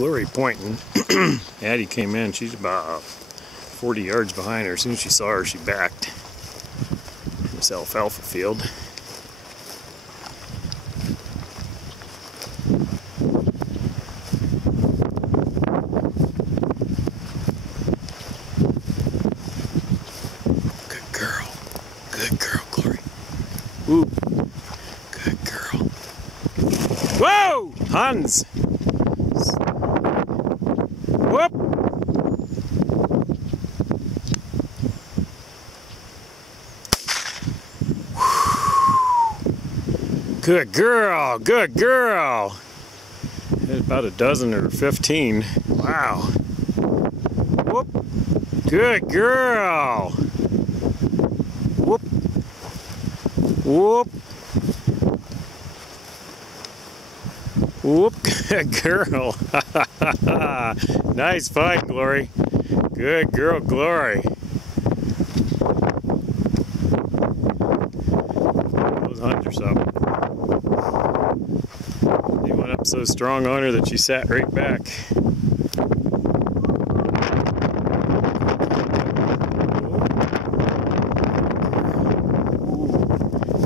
Glory pointing. Addy came in. She's about 40 yards behind her. As soon as she saw her, she backed. This alfalfa field. Good girl. Good girl, Glory. Woo. Good girl. Whoa! Hans! Whoop! Good girl, good girl. Had about a dozen or 15. Wow. Whoop. Good girl. Whoop. Whoop. Whoop. Good girl. Nice fight, Glory. Good girl, Glory. Those hunters up. He went up so strong on her that she sat right back.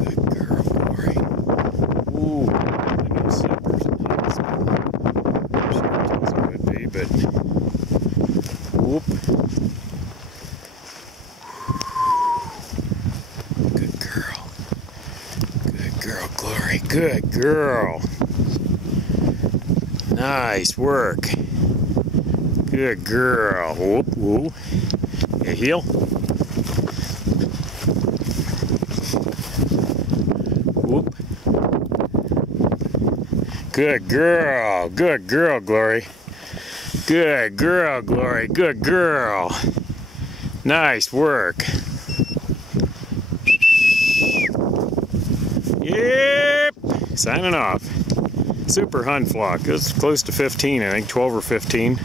Good girl, Glory. Ooh, I know zippers and hunts. Sharptails are good bee, but whoop. Good girl. Good girl, Glory. Good girl. Nice work. Good girl. Whoop, whoop. You heel. Whoop. Good girl. Good girl, Glory. Good girl, Glory. Good girl. Nice work. Yep. Signing off. Super hunt flock. It's close to 15, I think 12 or 15.